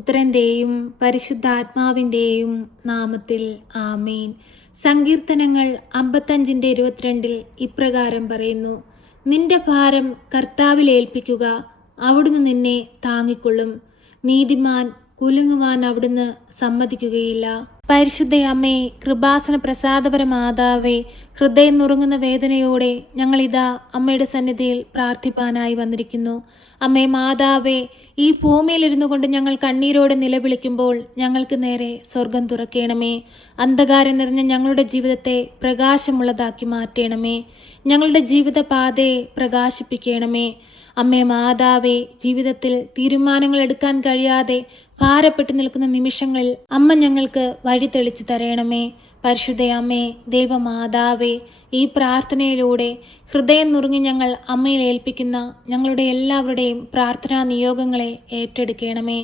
പുത്രൻ്റെയും പരിശുദ്ധാത്മാവിൻ്റെയും നാമത്തിൽ ആമേൻ. സങ്കീർത്തനങ്ങൾ 55:22 ഇപ്രകാരം പറയുന്നു: നിന്റെ ഭാരം കർത്താവിൽ ഏൽപ്പിക്കുക, അവിടുന്ന് നിന്നെ താങ്ങിക്കൊള്ളും. നീതിമാൻ കുലുങ്ങുവാൻ അവിടുന്ന് സമ്മതിക്കുകയില്ല. പരിശുദ്ധ അമ്മേ, കൃപാസന പ്രസാദപര മാതാവേ, ഹൃദയം നുറുങ്ങുന്ന വേദനയോടെ ഞങ്ങളിതാ അമ്മയുടെ സന്നിധിയിൽ പ്രാർത്ഥിപ്പാനായി വന്നിരിക്കുന്നു. അമ്മേ മാതാവേ, ഈ ഭൂമിയിലിരുന്നു കൊണ്ട് ഞങ്ങൾ കണ്ണീരോടെ നിലവിളിക്കുമ്പോൾ ഞങ്ങൾക്ക് നേരെ സ്വർഗം തുറക്കണമേ. അന്ധകാരം നിറഞ്ഞ ഞങ്ങളുടെ ജീവിതത്തെ പ്രകാശമുള്ളതാക്കി മാറ്റണമേ. ഞങ്ങളുടെ ജീവിത പാതയെ പ്രകാശിപ്പിക്കണമേ. അമ്മേ മാതാവേ, ജീവിതത്തിൽ തീരുമാനങ്ങൾ എടുക്കാൻ കഴിയാതെ ഭാരപ്പെട്ടു നിൽക്കുന്ന നിമിഷങ്ങളിൽ അമ്മ ഞങ്ങൾക്ക് വഴി തെളിച്ചു തരണമേ. പരിശുദ്ധ അമ്മേ, ദൈവമാതാവേ, ഈ പ്രാർത്ഥനയിലൂടെ ഹൃദയം നുറുങ്ങി ഞങ്ങൾ അമ്മയിൽ ഏൽപ്പിക്കുന്ന ഞങ്ങളുടെ എല്ലാവരുടെയും പ്രാർത്ഥനാ നിയോഗങ്ങളെ ഏറ്റെടുക്കണമേ.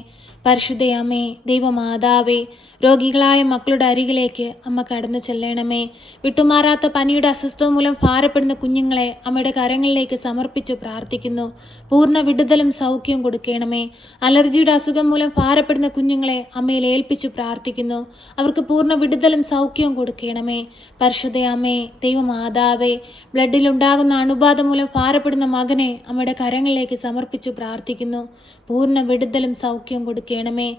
പരിശുദ്ധ അമ്മേ, ദൈവമാതാവേ, രോഗികളായ മക്കളുടെ അരികിലേക്ക് അമ്മ കടന്നു ചെല്ലണമേ. വിട്ടുമാറാത്ത പനിയുടെ അസ്വസ്ഥത മൂലം ഭാരപ്പെടുന്ന കുഞ്ഞുങ്ങളെ അമ്മയുടെ കരങ്ങളിലേക്ക് സമർപ്പിച്ചു പ്രാർത്ഥിക്കുന്നു. പൂർണ്ണ വിടുതലും സൗഖ്യവും കൊടുക്കണമേ. അലർജിയുടെ അസുഖം മൂലം ഭാരപ്പെടുന്ന കുഞ്ഞുങ്ങളെ അമ്മയിൽ ഏൽപ്പിച്ചു പ്രാർത്ഥിക്കുന്നു. അവർക്ക് പൂർണ്ണ വിടുതലും സൗഖ്യവും കൊടുക്കണമേ. പരിശുദ്ധ അമ്മേ, ദൈവമാതാവേ, ബ്ലഡിലുണ്ടാകുന്ന അണുബാധ മൂലം ഭാരപ്പെടുന്ന മകനെ അമ്മയുടെ കരങ്ങളിലേക്ക് സമർപ്പിച്ചു പ്രാർത്ഥിക്കുന്നു. പൂർണ്ണ വിടുതലും സൗഖ്യവും കൊടുക്കണമേ.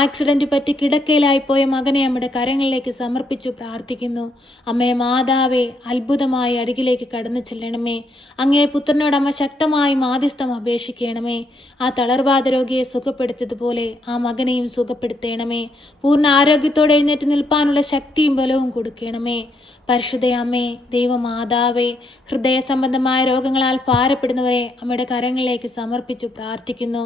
ആക്സിഡന്റ് പറ്റി കിടക്കയിലായി പോയ മകനെ അമ്മയുടെ കരങ്ങളിലേക്ക് സമർപ്പിച്ചു പ്രാർത്ഥിക്കുന്നു. അമ്മേ മാതാവേ, അത്ഭുതമായി അരികിലേക്ക് കടന്നു ചെല്ലണമേ. അങ്ങേ പുത്രനോട് അമ്മ ശക്തമായി മാധ്യസ്ഥം അപേക്ഷിക്കണമേ. ആ തളർവാദ രോഗിയെ സുഖപ്പെടുത്തിയതുപോലെ ആ മകനെയും സുഖപ്പെടുത്തണമേ. പൂർണ്ണ ആരോഗ്യത്തോടെ എഴുന്നേറ്റ് നിൽപ്പാനുള്ള ശക്തിയും ബലവും കൊടുക്കണമേ. പരിശുദ്ധ അമ്മേ, ദൈവമാതാവേ, ഹൃദയ സംബന്ധമായ രോഗങ്ങളാൽ ഭാരപ്പെടുന്നവരെ അമ്മയുടെ കരങ്ങളിലേക്ക് സമർപ്പിച്ചു പ്രാർത്ഥിക്കുന്നു.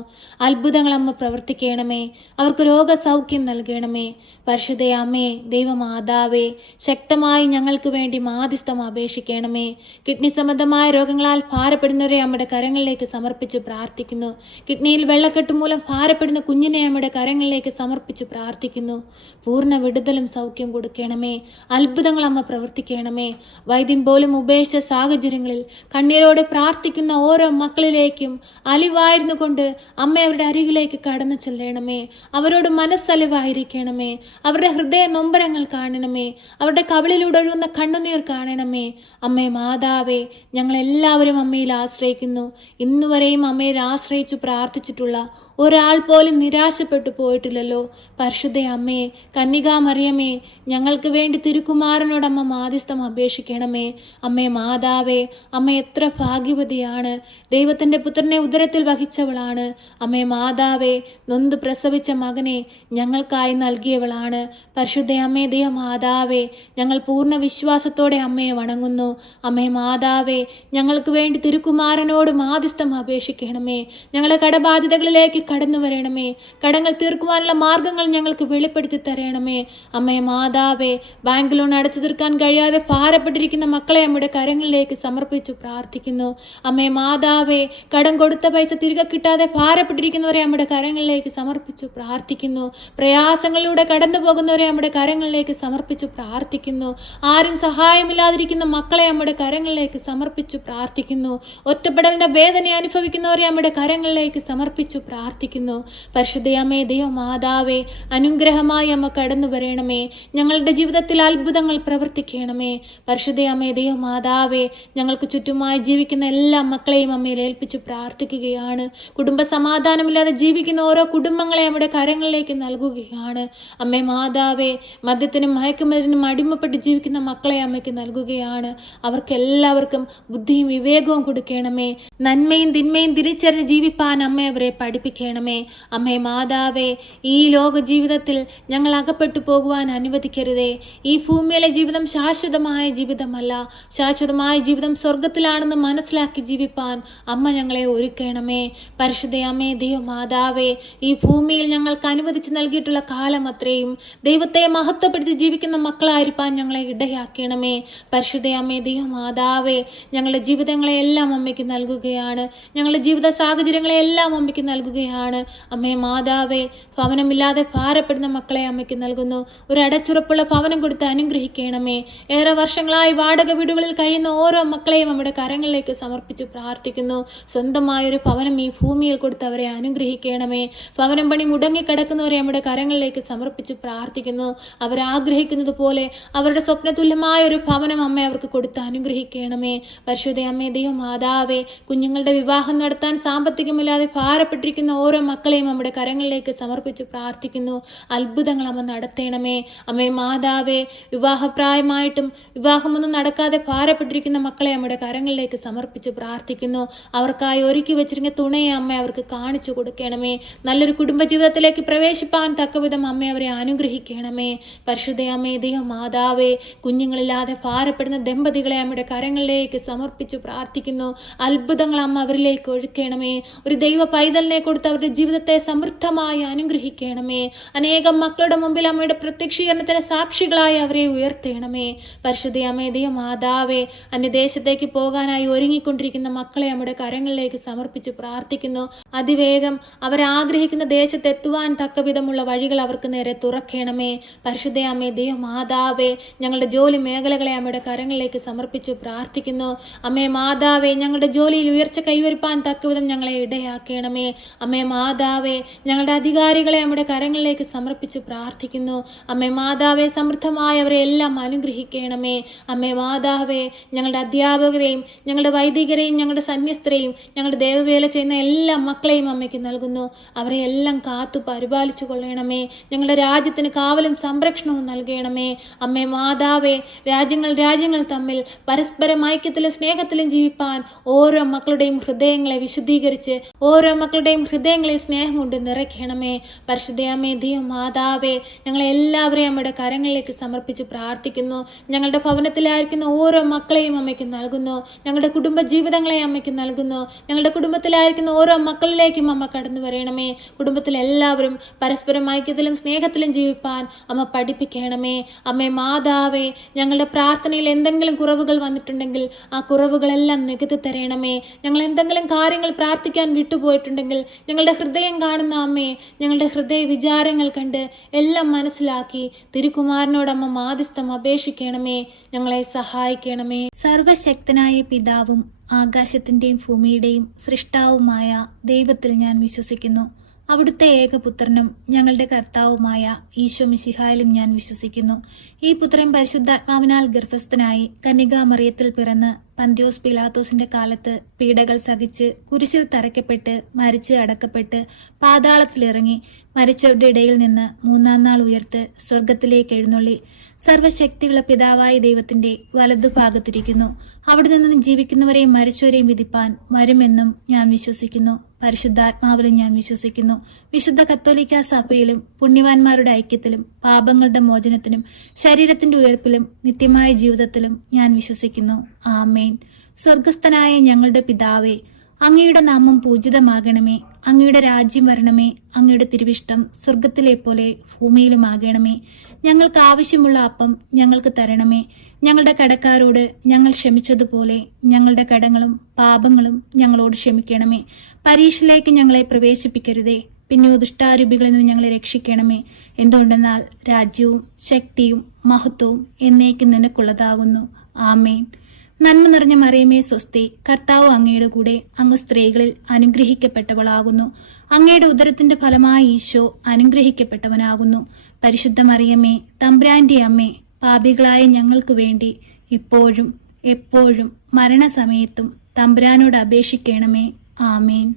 അത്ഭുതങ്ങൾ അമ്മ പ്രവർത്തിക്കണമേ. അവർക്ക് രോഗസൗഖ്യം നൽകണമേ. പരിശുദ്ധ അമ്മേ, ദൈവമാതാവേ, ശക്തമായി ഞങ്ങൾക്ക് വേണ്ടി മാധ്യസ്ഥം അപേക്ഷിക്കണമേ. കിഡ്നി സംബന്ധമായ രോഗങ്ങളാൽ ഭാരപ്പെടുന്നവരെ അമ്മയുടെ കരങ്ങളിലേക്ക് സമർപ്പിച്ചു പ്രാർത്ഥിക്കുന്നു. കിഡ്നിയിൽ വെള്ളക്കെട്ട് മൂലം ഭാരപ്പെടുന്ന കുഞ്ഞിനെ അമ്മയുടെ കരങ്ങളിലേക്ക് സമർപ്പിച്ചു പ്രാർത്ഥിക്കുന്നു. പൂർണ്ണ വിടുതലും സൗഖ്യം കൊടുക്കണമേ. അത്ഭുതങ്ങൾ അമ്മ പ്രവർത്തിക്കണമേ. വൈദ്യം പോലും ഉപേക്ഷിച്ച സാഹചര്യങ്ങളിൽ കണ്ണീരോടെ പ്രാർത്ഥിക്കുന്ന ഓരോ മക്കളിലേക്കും അലിവായിരുന്നു കൊണ്ട് അമ്മ അവരുടെ അരികിലേക്ക് കടന്നു ചെല്ലണമേ. അവരോട് മനസ്സലിവായിരിക്കണമേ. അവരുടെ ഹൃദയ നൊമ്പരങ്ങൾ കാണണമേ. അവരുടെ കവിളിലൂടെ ഒഴുകുന്ന കണ്ണുനീർ കാണണമേ. അമ്മേ മാതാവേ, ഞങ്ങളെല്ലാവരും അമ്മയിൽ ആശ്രയിക്കുന്നു. ഇന്നുവരെയും അമ്മയിൽ ആശ്രയിച്ചു പ്രാർത്ഥിച്ചിട്ടുള്ള ഒരാൾ പോലും നിരാശപ്പെട്ടു പോയിട്ടില്ലല്ലോ. പരിശുദ്ധ അമ്മേ, കന്യകാമറിയമേ, ഞങ്ങൾക്ക് വേണ്ടി തിരുക്കുമാരനോടമ്മ മാധ്യസ്ഥം അപേക്ഷിക്കണമേ. അമ്മേ മാതാവേ, അമ്മ എത്ര ഭാഗ്യവതിയാണ്. ദൈവത്തിൻ്റെ പുത്രനെ ഉദരത്തിൽ വഹിച്ചവളാണ്. അമ്മേ മാതാവേ, നൊന്ത് പ്രസവിച്ച മകനെ ഞങ്ങൾക്കായി നൽകിയവളാണ്. പരിശുദ്ധ അമ്മേ, ദൈവമാതാവേ, ഞങ്ങൾ പൂർണ്ണ വിശ്വാസത്തോടെ അമ്മയെ വണങ്ങുന്നു. അമ്മേ മാതാവേ, ഞങ്ങൾക്ക് വേണ്ടി തിരുക്കുമാരനോട് മാധ്യസ്ഥം അപേക്ഷിക്കണമേ. ഞങ്ങളുടെ കടബാധ്യതകളിലേക്ക് കടന്നു വരണമേ. കടങ്ങൾ തീർക്കുവാനുള്ള മാർഗങ്ങൾ ഞങ്ങൾക്ക് വെളിപ്പെടുത്തി തരണമേ. അമ്മേ മാതാവേ, ബാങ്ക് ലോൺ അടച്ചു തീർക്കാൻ കഴിയാതെ ഭാരപ്പെട്ടിരിക്കുന്ന മക്കളെ അമ്മയുടെ കരങ്ങളിലേക്ക് സമർപ്പിച്ചു പ്രാർത്ഥിക്കുന്നു. അമ്മേ മാതാവേ, കടം കൊടുത്ത പൈസ തിരികെ കിട്ടാതെ ഭാരപ്പെട്ടിരിക്കുന്നവരെ അമ്മയുടെ കരങ്ങളിലേക്ക് സമർപ്പിച്ചു പ്രാർത്ഥിക്കുന്നു. പ്രയാസങ്ങളിലൂടെ കടന്നു പോകുന്നവരെ അമ്മയുടെ കരങ്ങളിലേക്ക് സമർപ്പിച്ചു പ്രാർത്ഥിക്കുന്നു. ആരും സഹായമില്ലാതിരിക്കുന്ന മക്കളെ അമ്മയുടെ കരങ്ങളിലേക്ക് സമർപ്പിച്ചു പ്രാർത്ഥിക്കുന്നു. ഒറ്റപ്പെടലിന്റെ വേദന അനുഭവിക്കുന്നവരെ അമ്മയുടെ കരങ്ങളിലേക്ക് സമർപ്പിച്ചു പ്രാർത്ഥിക്കുന്നു. പരിശുദ്ധ അമ്മേ, ദൈവമാതാവേ, അനുഗ്രഹമായി അമ്മ കടന്നു വരണമേ. ഞങ്ങളുടെ ജീവിതത്തിൽ അത്ഭുതങ്ങൾ പ്രവർത്തിക്കണമേ. പരിശുദ്ധ അമ്മേ, ദൈവമാതാവേ, ഞങ്ങൾക്ക് ചുറ്റുമായി ജീവിക്കുന്ന എല്ലാ മക്കളെയും അമ്മയിൽ ഏൽപ്പിച്ചു പ്രാർത്ഥിക്കുകയാണ്. കുടുംബ സമാധാനമില്ലാതെ ജീവിക്കുന്ന ഓരോ കുടുംബങ്ങളെ നമ്മുടെ കരങ്ങളിലേക്ക് നൽകുകയാണ്. അമ്മേ മാതാവേ, മദ്യത്തിനും മയക്കുമരുന്നിനും അടിമപ്പെട്ട് ജീവിക്കുന്ന മക്കളെ അമ്മയ്ക്ക് നൽകുകയാണ്. അവർക്കെല്ലാവർക്കും ബുദ്ധിയും വിവേകവും കൊടുക്കണമേ. നന്മയും തിന്മയും തിരിച്ചറിഞ്ഞ് ജീവിപ്പാൻ അമ്മ അവരെ പഠിപ്പിക്കണമേ. അമ്മേ മാതാവേ, ഈ ലോക ജീവിതത്തിൽ ഞങ്ങൾ അകപ്പെട്ടു പോകുവാൻ അനുവദിക്കരുതേ. ഈ ഭൂമിയിലെ ജീവിതം ശാശ്വതമായ ജീവിതമല്ല. ശാശ്വതമായ ജീവിതം സ്വർഗത്തിലാണെന്ന് മനസ്സിലാക്കി ജീവിപ്പാൻ അമ്മ ഞങ്ങളെ ഒരുക്കണമേ. പരിശുദ്ധ അമ്മേ, ദൈവമാതാവേ, ഈ ഭൂമിയിൽ ഞങ്ങൾക്ക് അനുവദിച്ച് നൽകിയിട്ടുള്ള കാലം അത്രയും ദൈവത്തെ മഹത്വപ്പെടുത്തി ജീവിക്കുന്ന മക്കളായിരിക്കാൻ ഞങ്ങളെ ഇടയാക്കണമേ. പരിശുദ്ധ അമ്മേ, ദൈവമാതാവേ, ഞങ്ങളുടെ ജീവിതങ്ങളെയെല്ലാം അമ്മയ്ക്ക് നൽകുകയാണ്. ഞങ്ങളുടെ ജീവിത സാഹചര്യങ്ങളെല്ലാം അമ്മയ്ക്ക് നൽകുകയാണ്. അമ്മേ മാതാവേ, ഭവനമില്ലാതെ ഭാരപ്പെടുന്ന മക്കളെ അമ്മയ്ക്ക് നൽകുന്നു. ഒരു അടച്ചുറപ്പുള്ള ഭവനം കൊടുത്ത് അനുഗ്രഹിക്കണമേ. ഏറെ വർഷങ്ങളായി വാടക വീടുകളിൽ കഴിയുന്ന ഓരോ മക്കളെയും നമ്മുടെ കരങ്ങളിലേക്ക് സമർപ്പിച്ചു പ്രാർത്ഥിക്കുന്നു. സ്വന്തമായൊരു ഭവനം ഈ ഭൂമിയിൽ കൊടുത്ത് അവരെ അനുഗ്രഹിക്കണമേ. ഭവനം പണി മുടങ്ങിക്കിടക്കുന്നവരെ നമ്മുടെ കരങ്ങളിലേക്ക് സമർപ്പിച്ചു പ്രാർത്ഥിക്കുന്നു. അവരാഗ്രഹിക്കുന്നത് പോലെ അവരുടെ സ്വപ്നതുല്യമായ ഒരു ഭവനം അമ്മ അവർക്ക് കൊടുത്ത് അനുഗ്രഹിക്കണമേ. പരിശുദ്ധ അമ്മേ, ദൈവമാതാവേ, കുഞ്ഞുങ്ങളുടെ വിവാഹം നടത്താൻ സാമ്പത്തികമില്ലാതെ ഭാരപ്പെട്ടിരിക്കുന്ന ഓരോ മക്കളെയും നമ്മുടെ കരങ്ങളിലേക്ക് സമർപ്പിച്ച് പ്രാർത്ഥിക്കുന്നു. അത്ഭുതങ്ങൾ അമ്മ നടത്തണമേ. അമ്മേ മാതാവേ, വിവാഹപ്രായമായിട്ടും വിവാഹമൊന്നും നടക്കാതെ ഭാരപ്പെട്ടിരിക്കുന്ന മക്കളെ നമ്മുടെ കരങ്ങളിലേക്ക് സമർപ്പിച്ച് പ്രാർത്ഥിക്കുന്നു. അവർക്കായി ഒരുക്കി വെച്ചിരിക്കുന്ന തുണയെ അമ്മ അവർക്ക് കാണിച്ചു കൊടുക്കണമേ. നല്ലൊരു കുടുംബജീവിതത്തിലേക്ക് പ്രവേശിപ്പാൻ തക്കവിധം അമ്മ അവരെ അനുഗ്രഹിക്കണമേ. പരിശുദ്ധ അമ്മേ, ദൈവമാതാവേ, കുഞ്ഞുങ്ങളില്ലാതെ ഭാരപ്പെടുന്ന ദമ്പതികളെ അമ്മയുടെ കരങ്ങളിലേക്ക് സമർപ്പിച്ചു പ്രാർത്ഥിക്കുന്നു. അത്ഭുതങ്ങൾ അമ്മ അവരിലേക്ക് ഒഴുക്കണമേ. ഒരു ദൈവ പൈതലിനെ കൊടുത്ത് അവരുടെ ജീവിതത്തെ സമൃദ്ധമായി അനുഗ്രഹിക്കണമേ. അനേകം മക്കളുടെ മുമ്പിൽ അമ്മയുടെ പ്രത്യക്ഷീകരണത്തിന് സാക്ഷികളായി അവരെ ഉയർത്തണമേ. പരിശുദ്ധ അമ്മേ, ദൈവമാതാവേ, അന്യദേശത്തേക്ക് പോകാനായി ഒരുങ്ങിക്കൊണ്ടിരിക്കുന്ന മക്കളെ നമ്മുടെ കരങ്ങളിലേക്ക് സമർപ്പിച്ച് പ്രാർത്ഥിക്കുന്നു. അതിവേഗം അവരാഗ്രഹിക്കുന്ന ദേശത്തെത്തുവാൻ തക്കവിധമുള്ള വഴികൾ അവർക്ക് നേരെ തുറക്കണമേ. പരിശുദ്ധ അമ്മേ, ദൈവമാതാവേ, ഞങ്ങളുടെ ജോലി മേഖലകളെ അമ്മയുടെ കരങ്ങളിലേക്ക് സമർപ്പിച്ചു പ്രാർത്ഥിക്കുന്നു. അമ്മേ മാതാവേ, ഞങ്ങളുടെ ജോലിയിൽ ഉയർച്ച കൈവരിപ്പാൻ തക്കവിധം ഞങ്ങളെ ഇടയാക്കണമേ. അമ്മേ മാതാവേ, ഞങ്ങളുടെ അധികാരികളെ നമ്മുടെ കരങ്ങളിലേക്ക് സമർപ്പിച്ചു പ്രാർത്ഥിക്കുന്നു. അമ്മേ മാതാവേ, സമൃദ്ധമായി അവരെ എല്ലാം അനുഗ്രഹിക്കണമേ. അമ്മേ മാതാവേ, ഞങ്ങളുടെ അധ്യാപകരെയും ഞങ്ങളുടെ വൈദികരെയും ഞങ്ങളുടെ സന്യസ്തരെയും ഞങ്ങളുടെ ദേവവേല ചെയ്യുന്ന എല്ലാ മക്കളെയും അമ്മയ്ക്ക് നൽകുന്നു. അവരെ എല്ലാം കാത്തു പരിപാലിച്ചു കൊള്ളണമേ. ഞങ്ങളുടെ രാജ്യത്തിന് കാവലും സംരക്ഷണവും നൽകണമേ. അമ്മേ മാതാവേ, രാജ്യങ്ങൾ തമ്മിൽ പരസ്പരം ഐക്യത്തിലും സ്നേഹത്തിലും ജീവിപ്പാൻ ഓരോ മക്കളുടെയും ഹൃദയങ്ങളെ വിശുദ്ധീകരിച്ച് ഓരോ മക്കളുടെയും ഹൃദയങ്ങളിൽ സ്നേഹം കൊണ്ട് നിറയ്ക്കണമേ. പരിശുദ്ധ അമ്മേ, ദൈവമാതാവേ, ഞങ്ങളെ എല്ലാവരെയും അമ്മയുടെ കരങ്ങളിലേക്ക് സമർപ്പിച്ച് പ്രാർത്ഥിക്കുന്നു. ഞങ്ങളുടെ ഭവനത്തിലായിരിക്കുന്ന ഓരോ മക്കളെയും അമ്മയ്ക്ക് നൽകുന്നു. ഞങ്ങളുടെ കുടുംബ ജീവിതങ്ങളെ അമ്മയ്ക്ക് നൽകുന്നു. ഞങ്ങളുടെ കുടുംബത്തിലായിരിക്കുന്ന ഓരോ മക്കളിലേക്കും അമ്മ കടന്നു വരണമേ. കുടുംബത്തിലെല്ലാവരും പരസ്പരം ഐക്യത്തിലും സ്നേഹത്തിലും ജീവിപ്പാൻ അമ്മ പഠിപ്പിക്കണമേ. അമ്മേ മാതാവേ, ഞങ്ങളുടെ പ്രാർത്ഥനയിൽ എന്തെങ്കിലും കുറവുകൾ വന്നിട്ടുണ്ടെങ്കിൽ ആ കുറവുകളെല്ലാം നികത്തി തരണമേ. ഞങ്ങൾ എന്തെങ്കിലും കാര്യങ്ങൾ പ്രാർത്ഥിക്കാൻ വിട്ടുപോയിട്ടുണ്ടെങ്കിൽ ഞങ്ങളുടെ ഹൃദയം കാണുന്ന അമ്മേ, ഞങ്ങളുടെ ഹൃദയ വിചാരങ്ങൾ കണ്ട് എല്ലാം മനസ്സിലാക്കി തിരുക്കുമാരനോടമ്മ മാധ്യസ്ഥം അപേക്ഷിക്കണമേ. ഞങ്ങളെ സഹായിക്കണമേ. സർവശക്തനായ പിതാവും ആകാശത്തിൻ്റെയും ഭൂമിയുടെയും സൃഷ്ടാവുമായ ദൈവത്തിൽ ഞാൻ വിശ്വസിക്കുന്നു. അവിടുത്തെ ഏകപുത്രനും ഞങ്ങളുടെ കർത്താവുമായ ഈശോ മിശിഹായിലും ഞാൻ വിശ്വസിക്കുന്നു. ഈ പുത്രൻ പരിശുദ്ധാത്മാവിനാൽ ഗർഭസ്ഥനായി കന്യകാമറിയത്തിൽ പിറന്ന് പന്തിയോസ് പിലാത്തോസിന്റെ കാലത്ത് പീഡകൾ സഹിച്ച് കുരിശിൽ തറയ്ക്കപ്പെട്ട് മരിച്ച് അടക്കപ്പെട്ട് പാതാളത്തിലിറങ്ങി മരിച്ചവരുടെ ഇടയിൽ നിന്ന് മൂന്നാം നാൾ ഉയർത്ത് സ്വർഗത്തിലേക്ക് എഴുന്നള്ളി സർവശക്തിയുള്ള പിതാവായ ദൈവത്തിന്റെ വലതുഭാഗത്തിരിക്കുന്നു. അവിടെ നിന്ന് ജീവിക്കുന്നവരെയും മരിച്ചവരെയും വിധിപ്പാൻ വരുമെന്നും ഞാൻ വിശ്വസിക്കുന്നു. പരിശുദ്ധാത്മാവിലും ഞാൻ വിശ്വസിക്കുന്നു. വിശുദ്ധ കത്തോലിക്ക സഭയിലും പുണ്യവാന്മാരുടെ ഐക്യത്തിലും പാപങ്ങളുടെ മോചനത്തിനും ശരീരത്തിന്റെ ഉയർപ്പിലും നിത്യമായ ജീവിതത്തിലും ഞാൻ വിശ്വസിക്കുന്നു. ആമേൻ. സ്വർഗസ്ഥനായ ഞങ്ങളുടെ പിതാവേ, അങ്ങയുടെ നാമം പൂജിതമാകണമേ. അങ്ങയുടെ രാജ്യം വരണമേ. അങ്ങയുടെ തിരുവിഷ്ടം സ്വർഗത്തിലെ പോലെ ഭൂമിയിലുമാകണമേ. ഞങ്ങൾക്ക് ആവശ്യമുള്ള അപ്പം ഞങ്ങൾക്ക് തരണമേ. ഞങ്ങളുടെ കടക്കാരോട് ഞങ്ങൾ ക്ഷമിച്ചതുപോലെ ഞങ്ങളുടെ കടങ്ങളും പാപങ്ങളും ഞങ്ങളോട് ക്ഷമിക്കണമേ. പരീക്ഷയിലേക്ക് ഞങ്ങളെ പ്രവേശിപ്പിക്കരുതേ, പിന്നെ ദുഷ്ടാരൂപികളിൽ നിന്ന് ഞങ്ങളെ രക്ഷിക്കണമേ. എന്തുകൊണ്ടെന്നാൽ രാജ്യവും ശക്തിയും മഹത്വവും എന്നേക്കും നിനക്കുള്ളതാകുന്നു. ആമേൻ. നന്മ നിറഞ്ഞ മറിയമേ സ്വസ്തി, കർത്താവ് അങ്ങയുടെ കൂടെ, അങ്ങ് സ്ത്രീകളിൽ അനുഗ്രഹിക്കപ്പെട്ടവളാകുന്നു. അങ്ങയുടെ ഉദരത്തിന്റെ ഫലമായ ഈശോ അനുഗ്രഹിക്കപ്പെട്ടവനാകുന്നു. പരിശുദ്ധ മറിയമേ, തമ്പുരാന്റെ അമ്മേ, പാപികളായ ഞങ്ങൾക്ക് വേണ്ടി ഇപ്പോഴും എപ്പോഴും മരണസമയത്തും തമ്പുരാനോട് അപേക്ഷിക്കണമേ. ആമേൻ.